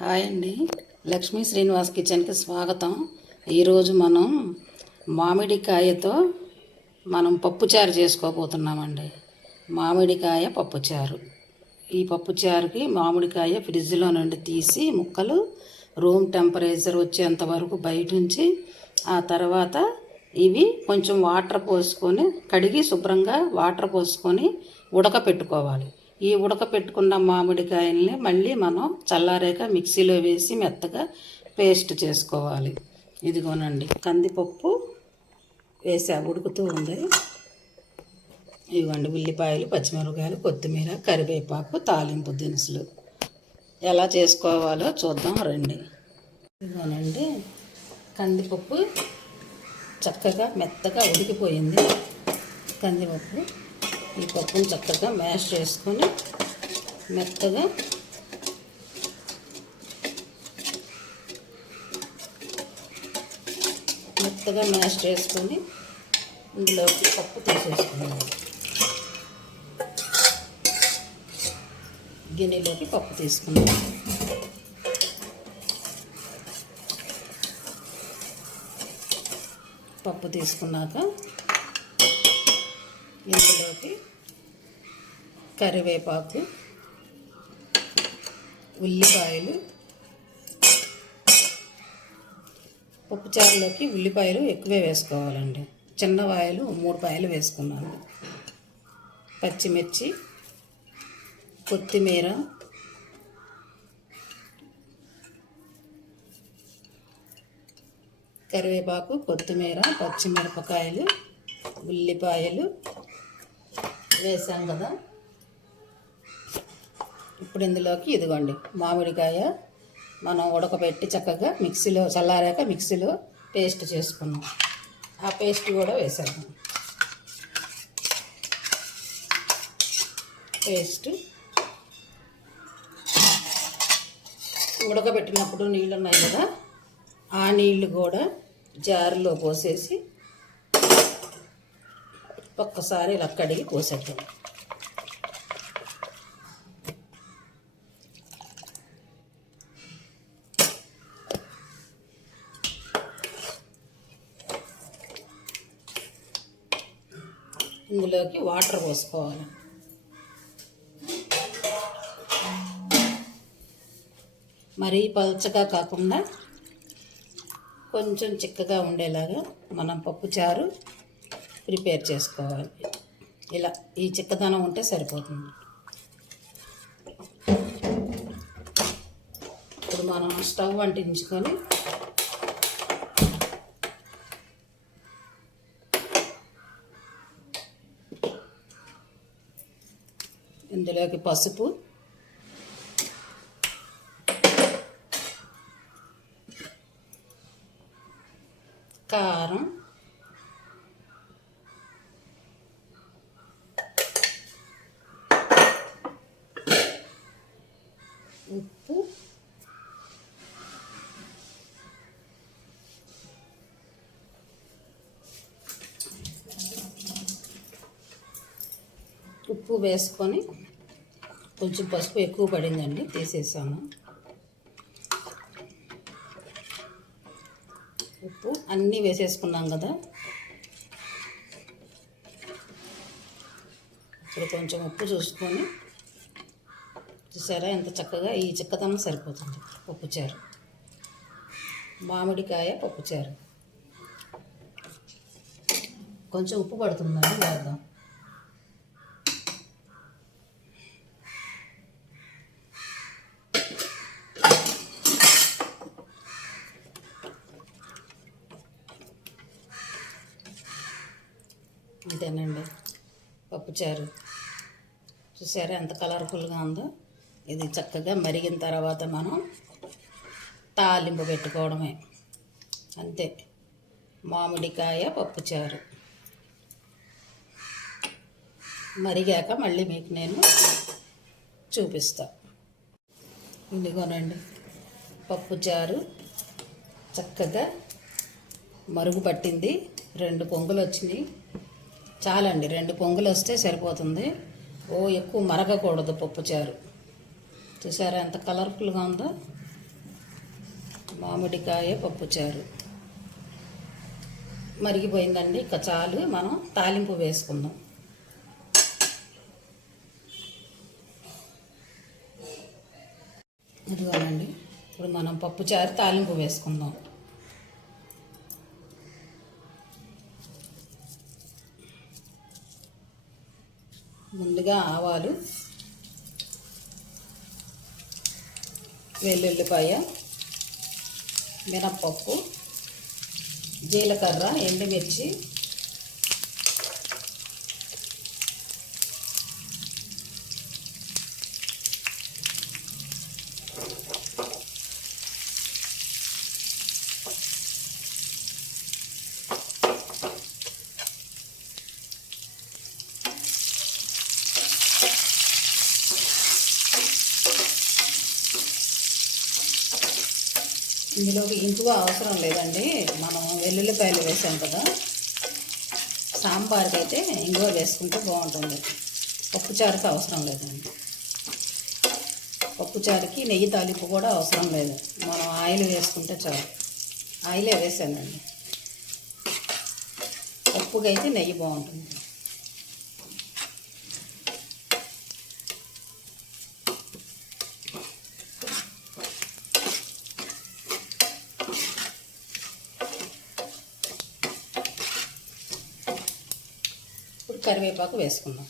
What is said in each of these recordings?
Hi అండి. లక్ష్మీ శ్రీనివాస్ కిచెన్కి స్వాగతం. ఈరోజు మనం మామిడికాయతో పప్పుచారు చేసుకోబోతున్నామండి. మామిడికాయ పప్పుచారు. ఈ పప్పుచారుకి మామిడికాయ ఫ్రిడ్జ్లో నుండి తీసి ముక్కలు రూమ్ టెంపరేచర్ వచ్చేంత వరకు బయట ఉంచి ఆ తర్వాత ఇవి కొంచెం వాటర్ పోసుకొని కడిగి శుభ్రంగా వాటర్ పోసుకొని ఉడకపెట్టుకోవాలి. ఈ ఉడకపెట్టుకున్న మామిడికాయల్ని మళ్ళీ మనం చల్లారాక మిక్సీలో వేసి మెత్తగా పేస్ట్ చేసుకోవాలి. ఇదిగోనండి, కందిపప్పు వేసా, ఉడుకుతూ ఉంది. ఇదిగోండి ఉల్లిపాయలు, పచ్చిమిరపకాయలు, కొత్తిమీర, కరివేపాకు, తాలింపు దినుసులు. ఎలా చేసుకోవాలో చూద్దాం రండి. ఇదిగోనండి, కందిపప్పు చక్కగా మెత్తగా ఉడికిపోయింది. కందిపప్పు ఈ పప్పును చక్కగా మ్యాష్ చేసుకొని మెత్తగా మ్యాష్ చేసుకొని ఇందులోకి పప్పు తీసేసుకున్నాను. గిన్నెలోకి పప్పు తీసుకున్నాను. పప్పు తీసుకున్నాక ఇందులోకి కరివేపాకు, ఉల్లిపాయలు, పప్పుచారులోకి ఉల్లిపాయలు ఎక్కువే వేసుకోవాలండి. చిన్నవాయలు 3 పాయలు వేసుకున్నాను. పచ్చిమిర్చి, కొత్తిమీర, కరివేపాకు, కొత్తిమీర, పచ్చిమిరపకాయలు, ఉల్లిపాయలు వేసాం కదా. ఇప్పుడు ఇందులోకి ఇదిగోండి మామిడికాయ మనం ఉడకబెట్టి చక్కగా మిక్సీలో చల్లారాక మిక్సీలో పేస్ట్ చేసుకున్నాం. ఆ పేస్ట్ కూడా వేసాము. పేస్ట్ ఉడకబెట్టినప్పుడు నీళ్ళు ఉన్నాయి కదా, ఆ నీళ్ళు కూడా జారులో పోసేసి ఒక్కసారి ఇలా కడిగి పోసేద్దాం. ఇందులోకి వాటర్ పోసుకోవాలి. మరీ పల్చగా కాకుండా కొంచెం చిక్కగా ఉండేలాగా మనం పప్పుచారు ప్రిపేర్ చేసుకోవాలి. ఇలా ఈ చిక్కదనం ఉంటే సరిపోతుంది. ఇప్పుడు మనం స్టవ్ అంటించుకొని ఇందులోకి పసుపు, కారం, ఉప్పు, వేసుకొని కొంచెం పసుపు ఎక్కువ పడిందండి, తీసేసాను. ఉప్పు అన్నీ వేసేసుకున్నాం కదా. ఇప్పుడు కొంచెం ఉప్పు చూసుకొని చూసారా ఎంత చక్కగా ఈ చిక్కదనం సరిపోతుంది. పప్పుచారు, మామిడికాయ పప్పుచారు. కొంచెం ఉప్పు పడుతుందండి, వేద్దాం. అంతేనండి, పప్పుచారు చూసారా ఎంత కలర్ఫుల్గా ఉందో. ఇది చక్కగా మరిగిన తర్వాత మనం తాలింపు పెట్టుకోవడమే, అంతే. మామిడికాయ పప్పుచారు మరిగాక మళ్ళీ మీకు నేను చూపిస్తా. ఇదిగోనండి, పప్పుచారు చక్కగా మరుగు పట్టింది. 2 పొంగులు వచ్చినాయి. చాలండి, 2 పొంగులు వస్తే సరిపోతుంది. ఎక్కువ మరగకూడదు పప్పుచారు. చూసారా ఎంత కలర్ఫుల్గా ఉందో. మామిడికాయ పప్పుచారు మరిగిపోయిందండి. ఇక చాలు, మనం తాలింపు వేసుకుందాం. ఇదిగోనండి, ఇప్పుడు మనం పప్పుచారు తాలింపు వేసుకుందాం. ముందుగా ఆవాలు, వెల్లుల్లిపాయ, మినప్పప్పు, జీలకర్ర, ఎండుమిర్చి, ఇందులోకి ఇంగువ అవసరం లేదండి, మనం వెల్లుల్లిపాయలు వేసాం కదా. సాంబార్కి అయితే ఇంగువ వేసుకుంటే బాగుంటుంది, పప్పుచారుకి అవసరం లేదండి. పప్పుచారుకి నెయ్యి తాలింపు కూడా అవసరం లేదు, మనం ఆయిల్ వేసుకుంటే చాలు. ఆయిలే వేసానండి. పప్పుకైతే నెయ్యి బాగుంటుంది. ఇప్పుడు కరివేపాకు వేసుకుందాం.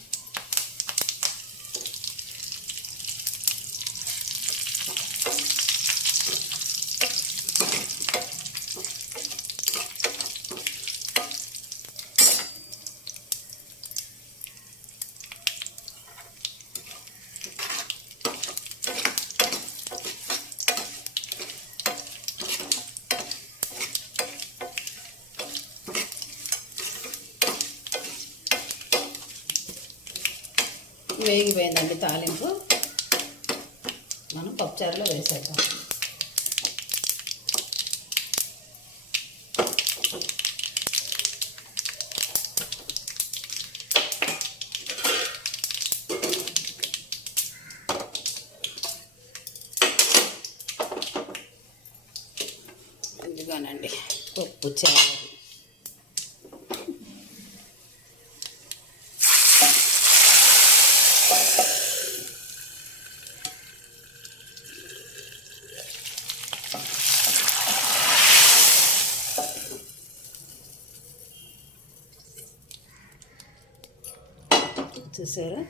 వేగిపోయిందండి తాలింపు, మనం పప్పుచారులో వేసేద్దాం. ఇదిగోనండి పప్పుచారు. చూసారా,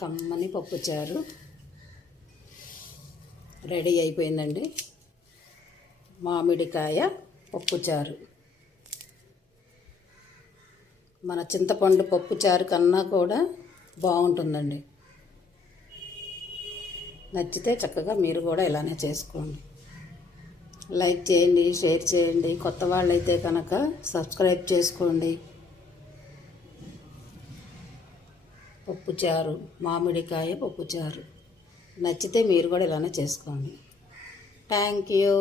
కమ్మని పప్పుచారు రెడీ అయిపోయిందండి. మామిడికాయ పప్పుచారు మన చింతపండు పప్పుచారు కన్నా కూడా బాగుంటుందండి. నచ్చితే చక్కగా మీరు కూడా ఇలానే చేసుకోండి. లైక్ చేయండి, షేర్ చేయండి. కొత్త వాళ్ళైతే కనుక సబ్స్క్రైబ్ చేసుకోండి. పప్పుచారు, మామిడికాయ పప్పుచారు నచ్చితే మీరు కూడా ఇలానే చేసుకోండి. Thank you.